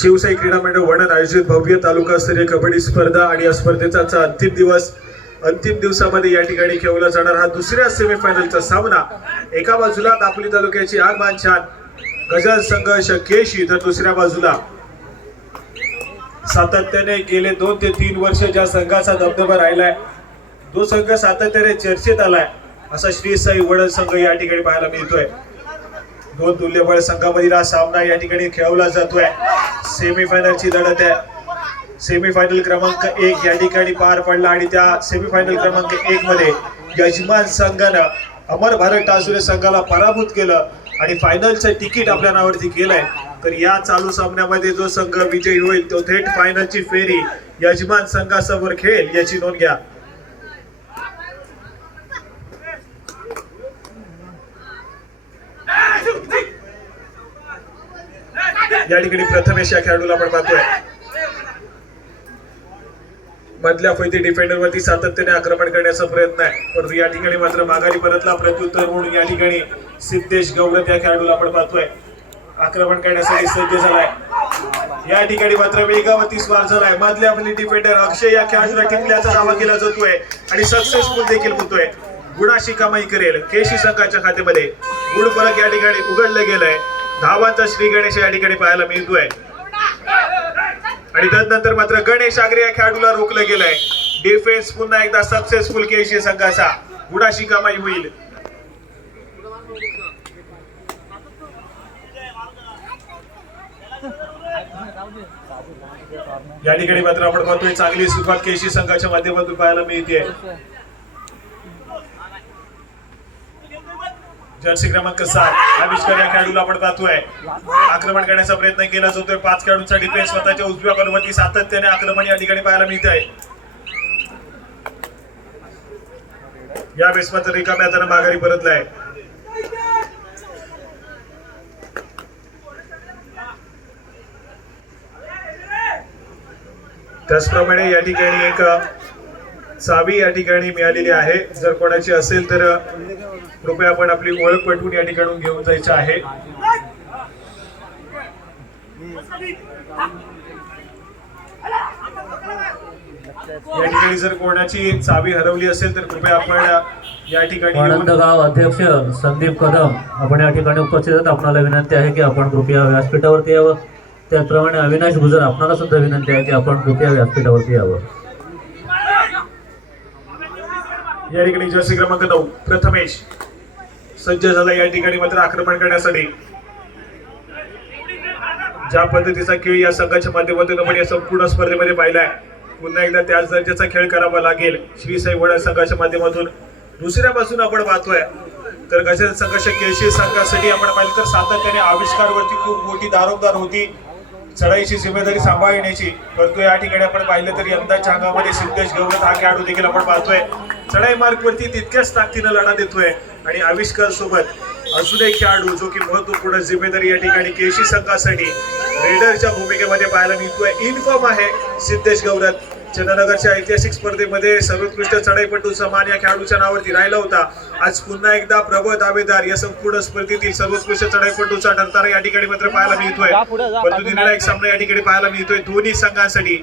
शिवसाई क्रीडा मंडळ वडद आयोजित भव्य तालुकास्तरीय कबड्डी स्पर्धा आणि या स्पर्धेचा अंतिम दिवस अंतिम दिवसामध्ये या ठिकाणी खेळला जाणार हा दुसऱ्या सेमीफायनलचा सामना. एका बाजूला दापोली तालुक्याची आगमान छान गजल संघर्ष केशी तर दुसऱ्या बाजूला सातत्याने गेले दोन ते तीन वर्ष ज्या संघाचा दबदबा राहिलाय तो संघ सातत्याने चर्चेत आलाय असा श्री साई संघ या ठिकाणी पाहायला मिळतोय. दोन तुल्यबळ संघामधील हा सामना या ठिकाणी खेळवला जातोय. सेमीफायनलची लढत आहे. सेमीफायनल क्रमांक एक या ठिकाणी पार पडला आणि त्या सेमीफायनल क्रमांक एक मध्ये यजमान संघानं अमर भारत टासुरे संघाला पराभूत केलं आणि फायनलचं तिकीट आपल्या नावावरती केलंय तर या चालू सामन्यामध्ये जो संघ विजयी होईल तो थेट फायनलची फेरी यजमान संघासमोर खेळ याची नोंद घ्या. या ठिकाणी प्रथमेश या खेळाडूला आपण पाहतोय. मधल्या फैती डिफेंडर वरती सातत्याने आक्रमण करण्याचा प्रयत्न आहे. परंतु या ठिकाणी मात्र माघारी परतला प्रत्युत्तर म्हणून या ठिकाणी सिद्धेश गौरत या खेळाडूला आपण पाहतोय. आक्रमण करण्यासाठी सज्ज झालाय. या ठिकाणी मात्र वेगावरती स्वार झालाय. मधल्या आपली डिफेंडर अक्षय या खेळाडूला टिकल्याचा दावा केला जातोय आणि सक्सेसफुल देखील होतोय. गुणाशी कमाई करेल. केशी संघाच्या खात्यामध्ये गुण फरक या ठिकाणी उघडलं गेलंय. धावांचा श्री गणेश या ठिकाणी पाहायला मिळतोय. आणि त्यानंतर मात्र गणेश आगरे या खेळाडूला रोखलं गेलंय. डिफेन्स पुन्हा एकदा सक्सेसफुल केशी संघाचा गुडाशी कमाई होईल. या ठिकाणी मात्र आपण पाहतोय चांगली सुरुवात केशी संघाच्या माध्यमातून पाहायला मिळते जर्सी क्रमांक सात. आविष्कार या खेळाडूला आपण पाहतोय. आक्रमण करण्याचा प्रयत्न केला जातोय. पाच खेळाडूंचा डिफेन्स स्वतःच्या उजव्या बलवती सातत्याने आक्रमण या ठिकाणी पाहायला मिळत आहे या वेळेस मात्र रिकाम्या त्यानं माघारी परतलाय. त्याचप्रमाणे या ठिकाणी एक चावी या ठिकाणी मिळालेली आहे. जर कोणाची असेल तर कृपया आपण आपली ओळख पटवून या ठिकाणून घेऊन जायचं आहे. या ठिकाणी जर कोणाची चावी हरवली असेल तर कृपया आपण या ठिकाणी आनंद गाव अध्यक्ष संदीप कदम आपण या ठिकाणी उपस्थित आहोत. आपणाला विनंती आहे की आपण कृपया व्यासपीठावरती यावं. त्याचप्रमाणे अविनाश गुजर आपणाला सुद्धा विनंती आहे की आपण कृपया व्यासपीठावरती यावं. या ठिकाणी जर्सी क्रमांक नऊ प्रथमेश. सज्ज झाला या ठिकाणी मात्र आक्रमण करण्यासाठी. ज्या पद्धतीचा खेळ या संघाच्या माध्यमातून आपण या संपूर्ण स्पर्धेमध्ये पाहिलाय. पुन्हा एकदा त्याच दर्जाचा खेळ करावा लागेल. श्री साई वडा संघाच्या माध्यमातून. दुसऱ्या बाजून आपण पाहतोय तर गजल संघर्ष केळशी संघासाठी आपण पाहिलं तर सातत्याने आविष्कारवरती खूप मोठी दारोबदार होती. चढाईची जिम्मेदारी सांभाळण्याची. परंतु या ठिकाणी आपण पाहिलं तर यंदाच्या हंगामध्ये सिद्धेश गौरव हा खेळाडू देखील आपण पाहतोय. चढाई मार्ग वरती तितक्याच ताकदीनं लढा देतोय. आणि आविष्कार सोबत अजून एक खेळाडू जो की महत्त्वपूर्ण जिम्मेदारी या ठिकाणी केशी संघासाठी रेडरच्या भूमिकेमध्ये पाहायला मिळतोय. इन्फॉर्म आहे सिद्धेश गौरव चंद्रनगरच्या ऐतिहासिक स्पर्धेमध्ये सर्वोत्कृष्ट चढाईपटू समान या खेळाडूच्या नावावरती राहिला होता. आज पुन्हा एकदा प्रबळ दावेदार या संपूर्ण स्पर्धेतील सर्वोत्कृष्ट चढाईपटूचा ठरताना या ठिकाणी मात्र पाहायला मिळतोय. परंतु निर्णायक सामना या ठिकाणी पाहायला मिळतोय. दोन्ही संघांसाठी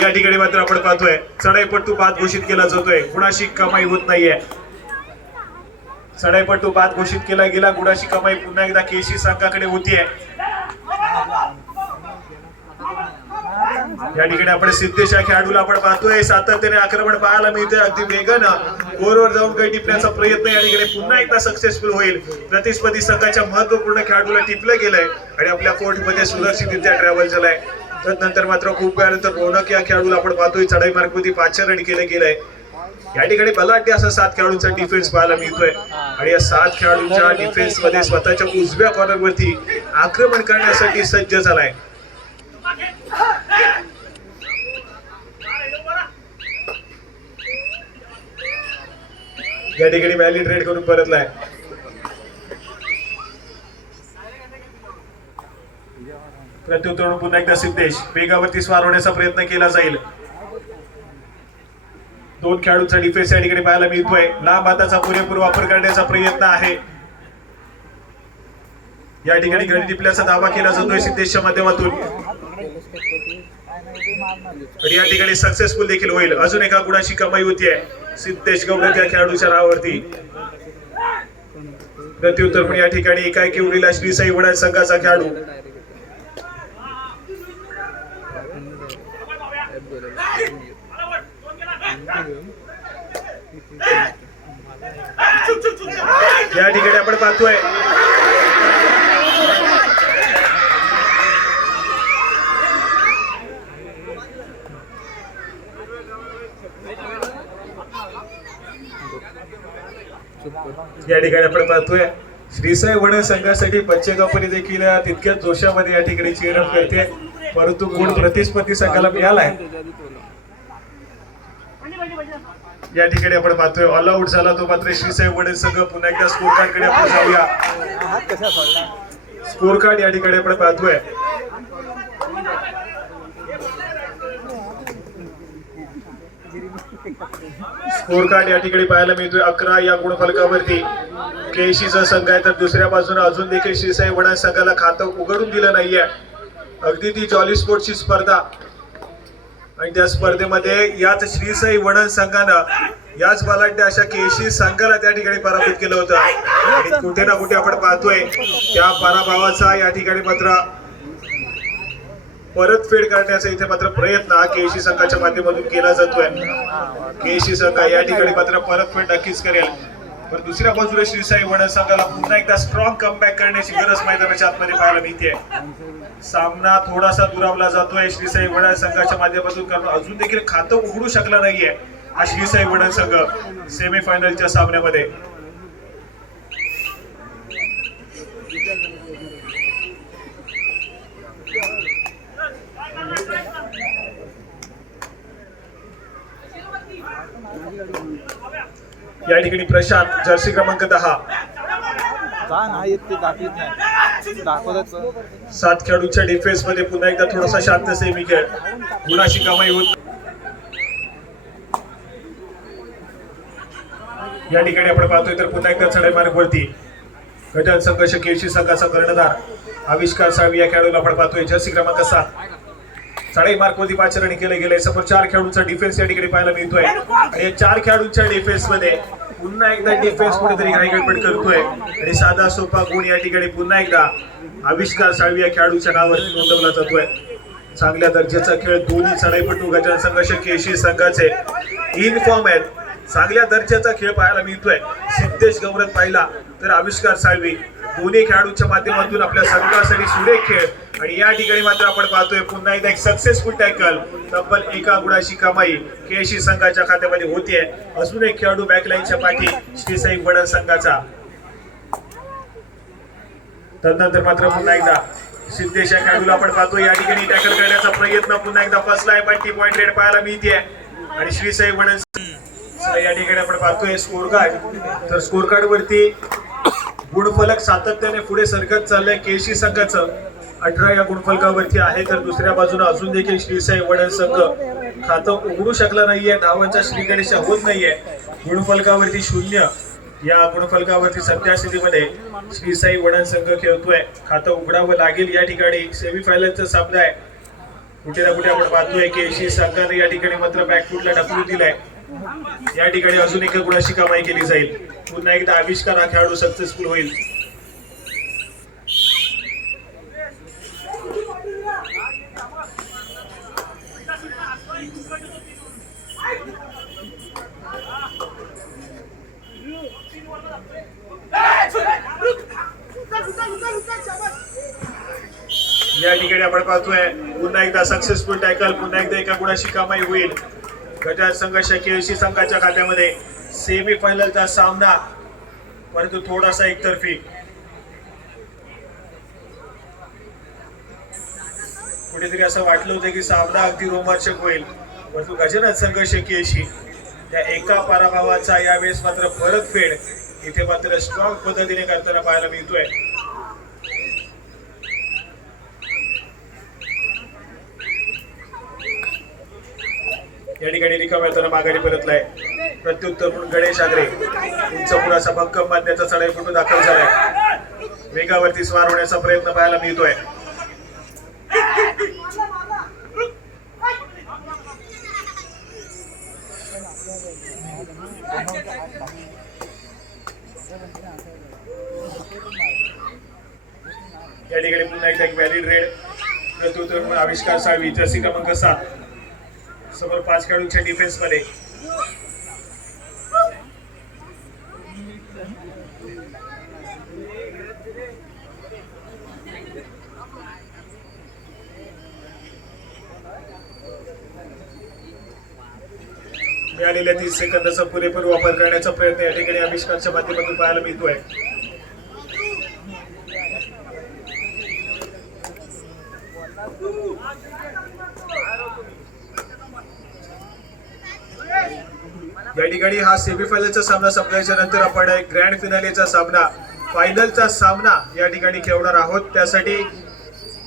या ठिकाणी मात्र आपण पाहतोय चढाईपट्टू बाद घोषित केला जातोय. कुणाशी कमाई होत नाहीये. चढाईपट्टू बाद घोषित केला गेला गुणाशी कमाई पुन्हा एकदा केशी संघाकडे होतीये. या ठिकाणी आपण सिद्धेशा खेळाडूला आपण पाहतोय सातत्याने आक्रमण पाहायला मिळते अगदी वेगानं गोरवर जाऊन काही टिपण्याचा प्रयत्न या ठिकाणी पुन्हा एकदा सक्सेसफुल होईल. प्रतिस्पर्धी संघाच्या महत्त्वपूर्ण खेळाडूला टिपलं गेलंय आणि आपल्या कोर्टमध्ये सुरक्षितरित्या ट्रॅव्हल झालाय. त्यानंतर मात्र खूप वेळानंतर रोनक या खेळाडूला आपण पाहतोय. चढाई मार्गमध्ये पाचशे रन केलं गेलंय. या ठिकाणी बलाढ्य असा सात खेळाडूंचा डिफेन्स पाहायला मिळतोय. आणि या सात खेळाडूंच्या डिफेन्समध्ये स्वतःच्या उजव्या कॉर्नर वरती आक्रमण करण्यासाठी सज्ज झालाय. या ठिकाणी व्हॅलिड रेड करून परतलाय. प्रत्युत्तर पुन्हा एकदा सिद्धेश वेगावरती स्वार होण्याचा प्रयत्न केला जाईल. दोन खेळाडूंचा डिफेन्स या ठिकाणी पाहायला मिळतोय. लांब हाताचा पुरेपूर वापर करण्याचा प्रयत्न आहे. या ठिकाणी गडी टिपल्याचा दावा केला जातोय सिद्धेशच्या माध्यमातून. या ठिकाणी सक्सेसफुल देखील होईल. अजून एका गुणाची कमाई होतीये. सिद्धेश गौड या खेळाडूच्या नावावरती. प्रत्युत्तर पण या ठिकाणी एकाएकी उडीला श्री साई वडा संघाचा खेळाडू. या ठिकाणी आपण पाहतोय. या ठिकाणी आपण पाहतोय. श्रीसाई वडे संघासाठी बच्चे कंपनी देखील तितक्याच जोशामध्ये या ठिकाणी चेअरअप करते. परंतु गुण प्रतिस्पर्धी संघाला मिळालाय या ठिकाणी आपण पाहतोय ऑल आउट झाला तो मात्र श्रीसाहेब वडील संघ. पुन्हा एकदा स्कोर कार्डकडे आपण जाऊया. स्कोर कार्ड या ठिकाणी आपण पाहतोय. स्कोर कार्ड या ठिकाणी पाहायला मिळतोय अकरा या गुणफलकावरती. केशीचा संघ आहे तर दुसऱ्या बाजूने अजून देखील श्रीसाई वडा संघाला खातं उघडून दिलं नाहीये. अगदी ती जॉली स्पोर्टची स्पर्धा. आणि त्या स्पर्धेमध्ये याच श्रीसाई वणन संघानं याच बलाढ्य अशा केशी संघाला त्या ठिकाणी पराभूत केलं होतं. आणि कुठे ना कुठे आपण पाहतोय त्या पराभवाचा या ठिकाणी मात्र परतफेड करण्याचा इथे मात्र प्रयत्न हा केशी संघाच्या माध्यमातून केला जातोय. केशी संघ या ठिकाणी मात्र परतफेड नक्कीच करेल. पण दुसऱ्या बाजूला श्रीसाई वडा संघाला पुन्हा एकदा स्ट्रॉंग कमबॅक करण्याची गरज मैदानाच्या आतमध्ये पाहायला मिळते सामना थोडासा दुरावला जातोय श्रीसाई वडा संघाच्या माध्यमातून कारण अजून देखील खातं उघडू शकला नाहीये हा श्रीसाई वडा संघ सेमीफायनलच्या सामन्यामध्ये. या ठिकाणी प्रशांत जर्सी क्रमांक दहा. सात खेळाडूंच्या डिफेन्समध्ये पुन्हा एकदा थोडासा शांत सेमी खेळ. गुणाची कमाई होत. या ठिकाणी आपण पाहतोय तर पुन्हा एकदा चढाई मार्ग वरती. गजान संघर्ष केशी संघाचा कर्णधार आविष्कार साळवी या खेळाडूला आपण पाहतोय. जर्सी क्रमांक सात. चढाई मार्क वरती पाच रन केले गेले. समोर चार खेळाडूंचा डिफेन्स या ठिकाणी पाहायला मिळतोय. आणि या चार खेळाडूंच्या डिफेन्समध्ये पुन्हा एकदा डिफेन्स कुठेतरी घाई करतोय. आणि साधा सोपा गुण या ठिकाणी पुन्हा एकदा आविष्कार साळवी या खेळाडूच्या नावावरती नोंदवला जातोय. चांगल्या दर्जाचा खेळ दोन्ही चढाईपटू गजान संघ केशी संघाचे इन फॉर्म आहेत. चांगल्या दर्जाचा खेळ पाहायला मिळतोय. सिद्धेश गौरव पाहिला तर आविष्कार साळवी. दोन्ही खेळाडूंच्या माध्यमातून आपल्या संघासाठी सुरेख खेळ. आणि या ठिकाणी मात्र आपण पाहतोय पुन्हा एकदा एक सक्सेसफुल टॅकल तब्बल एका गुणाची कमाई केशी संघाच्या खात्यामध्ये होतीये. अजून एक खेळाडू बॅकलाईनच्या पाठी श्रीसाई वडन संघाचा. तदनंतर मात्र पुन्हा एकदा सिद्धेश या खेळाडूला आपण पाहतो या ठिकाणी टॅकल करण्याचा प्रयत्न पुन्हा एकदा फसलाय पण ती पॉइंट रेड पाहायला मिळते आणि श्रीसाई वडन या ठिकाणी आपण पाहतोय स्कोर कार्ड तर स्कोर कार्ड वरती गुणफलक सातत्याने पुढे सरकत चाललंय केशी संघाचं. अठरा या गुणफलकावरती आहे तर दुसऱ्या बाजूने अजून देखील श्रीसाई वडन संघ. खातं उघडू शकला नाहीये धावांचा श्रीगणेशा होत नाहीये. गुणफलकावरती शून्य. या गुणफलकावरती सध्या स्थितीमध्ये श्रीसाई वडन संघ खेळतोय. खातं उघडावं लागेल या ठिकाणी. सेमीफायनलचा सामना आहे. कुठे ना कुठे आपण पाहतोय की एशी संघाने या ठिकाणी मात्र बॅकफूटला ढकलून दिलाय. या ठिकाणी अजून एका गुणाची कमाई केली जाईल? पुन्हा एकदा आविष्कार हा खेळाडू सक्सेसफुल होईल. या ठिकाणी आपण पाहतोय पुन्हा एकदा सक्सेसफुल टॅकल पुन्हा एकदा एका गुणाची कमाई होईल. गजात संघर्ष केळशी संघाच्या खात्यामध्ये सेमी फायनलचा सामना परंतु थोडासा एकतर्फी. कुठेतरी असं वाटलं होतं की सामना अगदी रोमांचक होईल परंतु गजनाथ संघर्ष केळशी त्या एका पराभवाचा यावेळेस मात्र परतफेड इथे मात्र स्ट्रॉंग पद्धतीने करताना पाहायला मिळतोय. या ठिकाणी रिकाम्या त्याला माघारी परतलाय. प्रत्युत्तर म्हणून गणेश आगरे उंच पुराचा भक्कम बांधण्याचा चढाई फुटून दाखल झालाय. वेगावरती स्वार होण्याचा प्रयत्न पाहायला मिळतोय. या ठिकाणी पुन्हा एकदा एक व्हॅलिड रेड प्रत्युत्तर आविष्कार साळवी जर्सी क्रमांक सात. समोर पाच खेळाडूंच्या डिफेन्समध्ये मिळालेल्या तीस सेकंदाचा पुरेपूर वापर करण्याचा प्रयत्न या ठिकाणी आविष्कारच्या माध्यमातून पाहायला मिळतोय. या ठिकाणी हा सेमीफायनलचा सामना संपल्याच्या नंतर आपण एक ग्रँड फिनालेचा सामना फायनलचा सामना या ठिकाणी खेळणार आहोत. त्यासाठी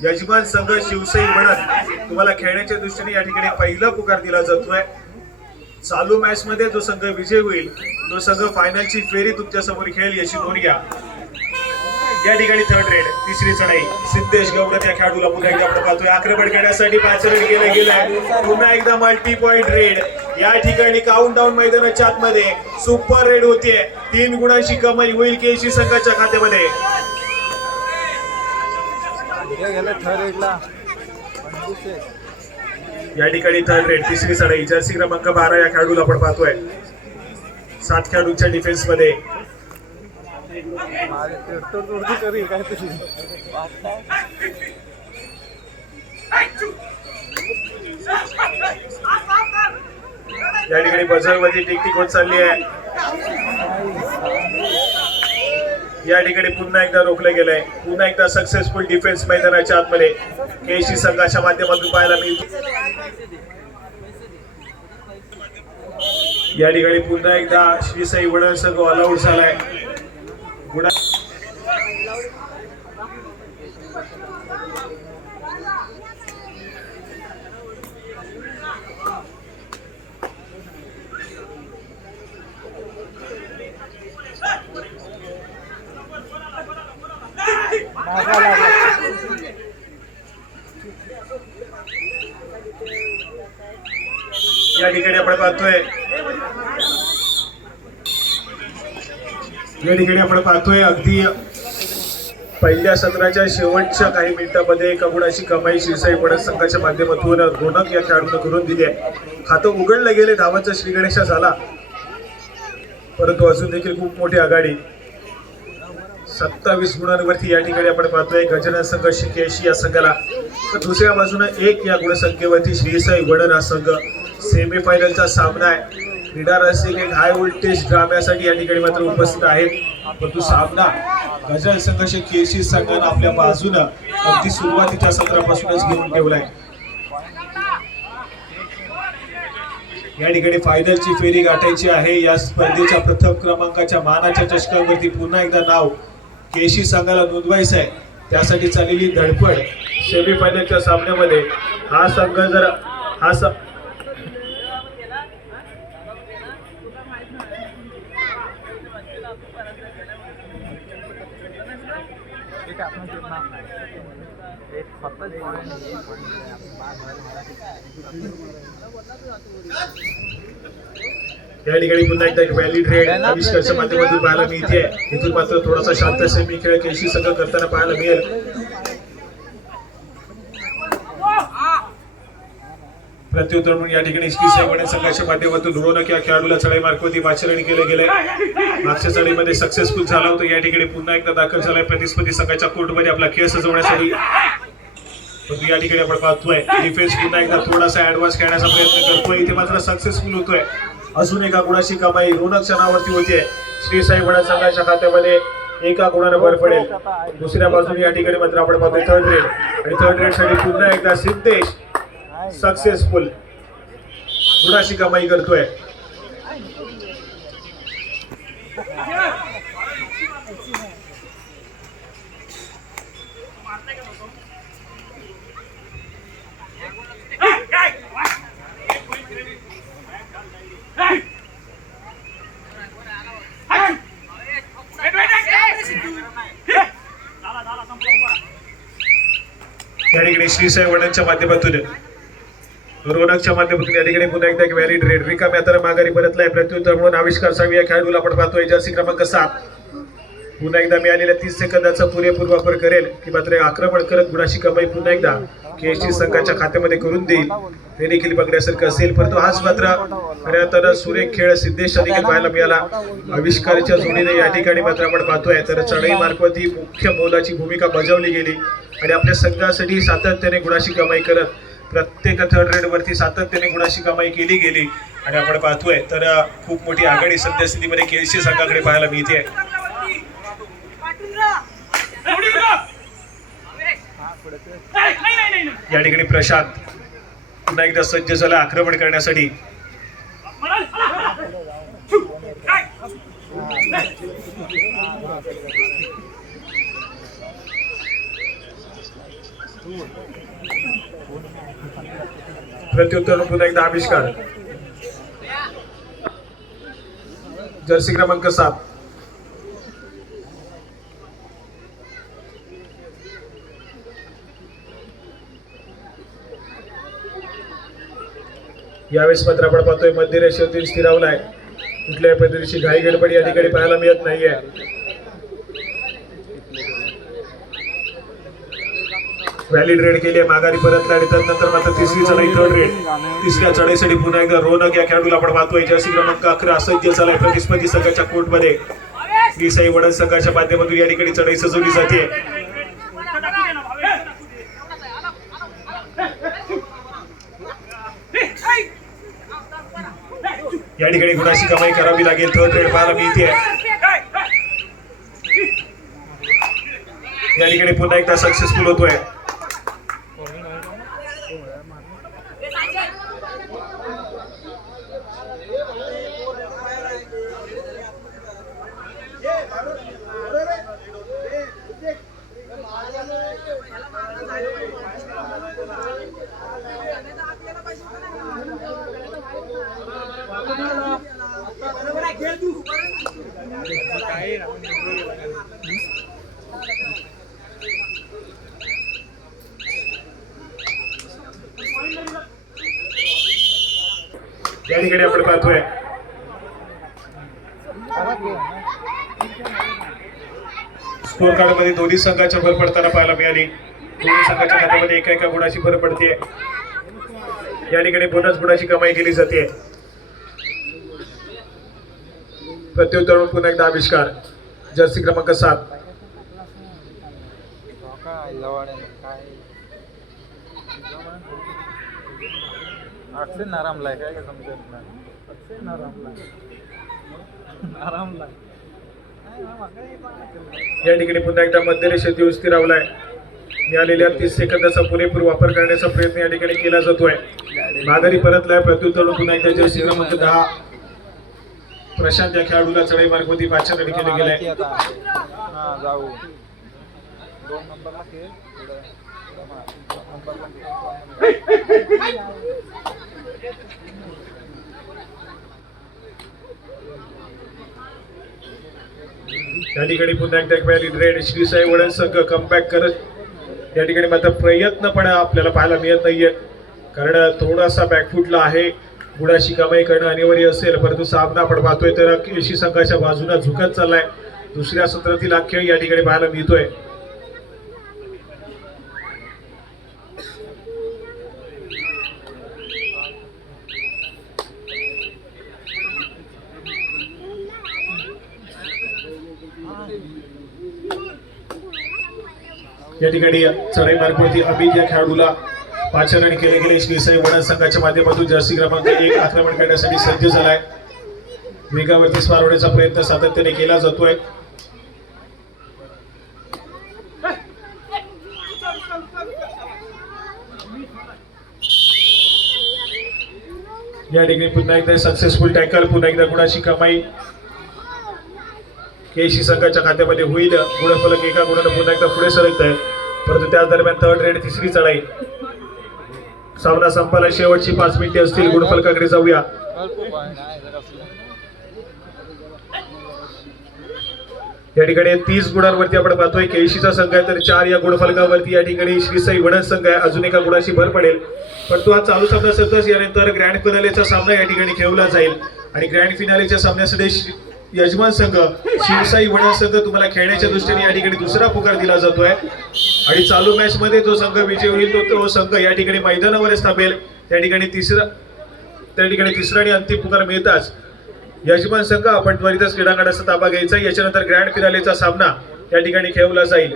यजमान संघ शिवसई म्हणत तुम्हाला खेळण्याच्या दृष्टीने या ठिकाणी पहिला पुकार दिला जातोय. चालू मॅच मध्ये जो संघ विजय होईल तो संघ फायनलची फेरी तुमच्यासमोर खेळेल याची नोंद घ्या. या ठिकाणी थर्ड रेड तिसरी चढाई. सिद्धेश गौड या खेळाडूला पुन्हा एकदा आपण पाहतोय. आक्रमण करण्यासाठी पाच रेड केलं गेलं पुन्हा एकदा मल्टी पॉइंट रेड या ठिकाणी काउंट डाऊन मैदानाच्या आतमध्ये सुपर रेड होतीये. तीन गुणांची कमाई होईल केशी संघाच्या खात्यामध्ये. या ठिकाणी थर्ड रेड तिसरी चढाई. जर्सी क्रमांक बारा या खेळाडूला आपण पाहतोय. सात खेळाडूंच्या डिफेन्समध्ये. माझे काय तुझी या ठिकाणी बझरमध्ये टिकटिक होत चालली आहे. या ठिकाणी पुन्हा एकदा रोखलं गेलंय. पुन्हा एकदा सक्सेसफुल डिफेन्स मैदानाच्या आतमध्ये केशी संघाच्या माध्यमातून पाहायला मिळतो. या ठिकाणी पुन्हा एकदा श्री साई वडळ संघ ऑलआउट झालाय. गुणा या ठिकाणी आपण पाहतोय या ठिकाणी आपण पाहतोय अगदी पहिल्या सत्राच्या शेवटच्या काही मिनिटांमध्ये एका गुणाची कमाई शिरसाई पडत संघाच्या माध्यमातून रोनक या खेळाडूनं करून दिली आहे. खातं उघडलं गेले धावांचा श्रीगणेशा झाला. परंतु अजून देखील खूप मोठी आघाडी. सत्तावीस गुणांवरती या ठिकाणी आपण पाहतोय गजानन संघ शिकेशी या संघाला. तर दुसऱ्या बाजूने एक या गुणसंख्येवरती श्रीसाई वडन हा संघ सेमीफायनलचा सामना आहे. क्रीडा रसिक एक हाय व्होल्टेज ड्राम्यासाठी या ठिकाणी मात्र उपस्थित आहेत. परंतु सामना गजल संघर्ष केशी संघानं आपल्या बाजूनं अगदी सुरुवातीच्या सत्रापासूनच घेऊन ठेवलाय. या ठिकाणी फायनलची फेरी गाठायची आहे. या स्पर्धेच्या प्रथम क्रमांकाच्या मानाच्या चषकावरती पुन्हा एकदा नाव केशी संघाला नोंदवायचं आहे. त्यासाठी चाललेली धडपड सेमीफायनलच्या सामन्यामध्ये हा संघ जर हा स एक आपण जितना एक फक्त पॉइंट एक पॉइंट बाद या ठिकाणी पुन्हा एकदा एक व्हॅलिड रेड आविष्कारच्या माध्यमातून पाहायला मिळते. इथून मात्र थोडासा शांत सेमी खेळ केशी संघ करताना पाहायला मिळेल. प्रत्युत्तर म्हणून या ठिकाणी श्री साईवडे संघाच्या माध्यमातून रोनक या खेळाडूला चढाई मार्कवरती वाचरण केले गेले मागच्या चढाईमध्ये सक्सेसफुल झाला होता. या ठिकाणी पुन्हा एकदा दाखल झालाय. प्रतिस्पर्धी संघाच्या कोर्टमध्ये आपला खेळ सजवण्यासाठी. परंतु या ठिकाणी आपण पाहतोय. डिफेन्स पुन्हा एकदा थोडासा ऍडव्हान्स खेळण्याचा प्रयत्न करतोय. इथे मात्र सक्सेसफुल होतोय. अजून एका गुणाची कमाई रोनकच्या क्षणावरती होते श्री साई वडा संघाच्या खात्यामध्ये एका गुणाने भर पडेल. दुसऱ्या बाजूने या ठिकाणी मात्र आपण पाहतोय थर्ड रेड आणि थर्ड रेडसाठी पुन्हा एकदा सिद्धेश सक्सेसफुल गुणाची कमाई करतोय. या ठिकाणी श्रीसाई वडांच्या माध्यमातून. रोनकच्या माध्यमातून या ठिकाणी पुन्हा एकदा व्हॅलिड रेड रिकाम यात्रा माघारी परतलाय. प्रत्युत्तर म्हणून आविष्कार सावी या खेळाडूला आपण पाहतोय. जर्सी क्रमांक सात. पुन्हा एकदा मिळालेल्या तीस सेकंदाचा पुरेपूर वापर करेल की मात्र आक्रमण करत गुणाशी कमाई पुन्हा एकदा केएसटी संघाच्या खात्यामध्ये करून देईल. हे देखील बघण्यासारखं असेल. परंतु हाच मात्र खऱ्या तर सुरेख खेळ सिद्धेश देखील पाहायला मिळाला. आविष्कारच्या जोडीने या ठिकाणी मात्र आपण पाहतोय. तर चढाई मार्फत ही मुख्य मोलाची भूमिका बजावली गेली. आणि आपल्या संघासाठी सातत्याने गुणाशी कमाई करत प्रत्येक थर्ड रेड वरती सातत्याने गुणाशी कमाई केली गेली. आणि आपण पाहतोय तर खूप मोठी आघाडी सध्या स्थितीमध्ये केएसटी संघाकडे पाहायला मिळते. या ठिकाणी प्रशांत पुन्हा एकदा सज्ज झाला आक्रमण करण्यासाठी. प्रत्युत्तर पुन्हा एकदा आविष्कार. जर्सी क्रमांक सात. यावेळेस मात्र आपण पाहतोय मध्य रेषेवरती स्थिरावलाय कुठल्याही पद्धतीची घाई गडबडी या ठिकाणी पाहायला मिळत नाहीये. व्हॅलिड रेड केली आहे माघारी परतला आणि त्यानंतर मात्र तिसरी चढाई थर्ड रेड तिसऱ्या चढाईसाठी पुन्हा एकदा रोनक या खेळाडूला आपण पाहतोय. जर्सी क्रमांक अकरा सज्ज झालाय. प्रतिस्पर्धी संघाच्या कोर्टमध्ये. श्रीसाई वडद संघाच्या माध्यमातून या ठिकाणी चढाई सजवली जाते या ठिकाणी गुणाशी कमाई करावी लागेल थर्ड रेड पाहायला मिळते. या ठिकाणी पुन्हा एकदा सक्सेसफुल होतोय. ठिकाणी स्कोर कार्डमध्ये दोन्ही संघाच्या भर पडताना पाहायला मिळाली. दोन्ही संघाच्या खात्यामध्ये एका एका गुणाची भर पडते या ठिकाणी बोनस गुणाची कमाई केली जाते प्रत्युत्तर म्हणून पुन्हा एकदा आविष्कार. जर्सी क्रमांक सात. काय लवाड्या काय काय समजत नाही. या ठिकाणी पुन्हा एकदा मध्य रेषेत स्थिरावलाय मिळालेल्या तीस सेकंदाचा पुरेपूर वापर करण्याचा प्रयत्न या ठिकाणी केला जातोय. माघारी परतलाय प्रत्युत्तर पुन्हा एकदा जर्सी क्रमांक दहा. प्रशांत या खेळाडूला चढाई मार्गवती पाचशे केले गेलाय. हा जाऊ. दोन त्या या ठिकाणी पुन्हा एकदा व्हॅलिड रेड श्रीसाई वडन संघ कमबॅक करत. या ठिकाणी मात्र प्रयत्न पण आपल्याला पाहायला मिळत नाहीये. कारण थोडासा बॅकफुटला आहे. गुणाशी कमाई करणं अनिवार्य असेल परंतु सामना आपण पाहतोय तर केशी संघाच्या बाजूला झुकत चाललाय. दुसऱ्या सत्रातील अख्य या ठिकाणी पाहायला मिळतोय. या ठिकाणी चढाई मार्गवरती अमित या खेळाडूला पाच रन केले गेले श्रीसाई वडा संघाच्या माध्यमातून जर्सी क्रमांक एक आक्रमण करण्यासाठी सज्ज झालाय. वेगावरती स्वार होण्याचा प्रयत्न सातत्याने केला जातोय. या ठिकाणी पुन्हा एकदा सक्सेसफुल टॅकल पुन्हा एकदा गुणाची कमाई. केशी संघाच्या खात्यामध्ये होईल. गुणफलक एका गुणानं पुन्हा एकदा पुढे सरकत आहे परंतु त्याच दरम्यान थर्ड रेड तिसरी चढाई. सामना संपायला शेवटची पाच मिनिटे असतील. गुणफलकाकडे जाऊया. या ठिकाणी तीस गुणांवरती आपण पाहतोय. केळशीचा संघ आहे तर चार या गुणफलकावरती या ठिकाणी श्रीसाई वडन संघ आहे. अजून एका गुणाशी भर पडेल. पण तो हा चालू सामना सतत यानंतर ग्रँड फिनालेचा सामना या ठिकाणी खेळवला जाईल. आणि ग्रँड फिनालेच्या सामन्यासाठी यजमान संघ शिवसाई वडा संघ तुम्हाला खेळण्याच्या दृष्टीने या ठिकाणी दुसरा पुकार दिला जातोय. आणि चालू मॅच मध्ये जो संघ विजय होईल तो तो संघ या ठिकाणी मैदानावरच थांबेल त्या ठिकाणी तिसरा त्या ठिकाणी तिसरा आणि अंतिम पुकार मिळताच यजमान संघ आपण त्वरितच क्रीडांगणाचा ताबा घ्यायचा. याच्यानंतर ग्रँड फिरालेचा सामना या ठिकाणी खेळवला जाईल.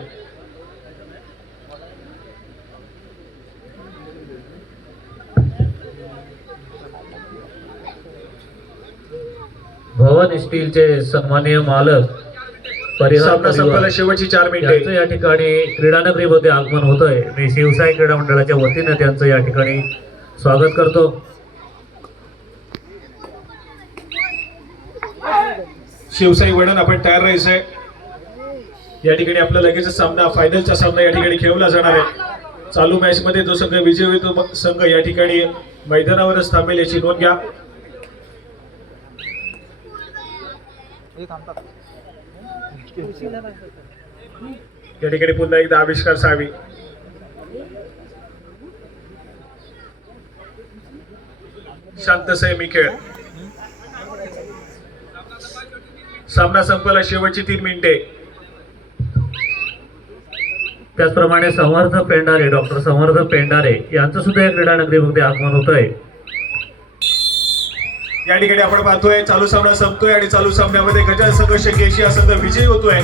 भवन स्टीलचे सन्माननीय मालक परिहार संपला शेवटची चार मिनिटे. या ठिकाणी क्रीडानगरीमध्ये आगमन होत आहे मी शिवसाई क्रीडा मंडळाच्या वतीनं त्यांचं या ठिकाणी स्वागत करतो. शिवसाई वडण आपण तयार राहायचंय. या ठिकाणी आपला लगेच सामना फायनलचा सामना या ठिकाणी खेळवला जाणार आहे. चालू मॅच मध्ये जो संघ विजय होईल तो संघ या ठिकाणी मैदानावरच थांबेल याची नोंद घ्या हे थांबतात या ठिकाणी पुन्हा एकदा आविष्कार सावी. शांत संयमी खेळ. सामना संपला शेवटची तीन मिनिटे. त्याचप्रमाणे संवर्धन पेंडारे डॉक्टर संवर्धन पेंडारे यांचं सुद्धा या क्रीडानगरीमध्ये आगमन होत आहे या ठिकाणी आपण पाहतोय चालू सामना संपतोय आणि चालू सामन्यामध्ये गजाल संघ शेकेशी हा संघ विजयी होतोय.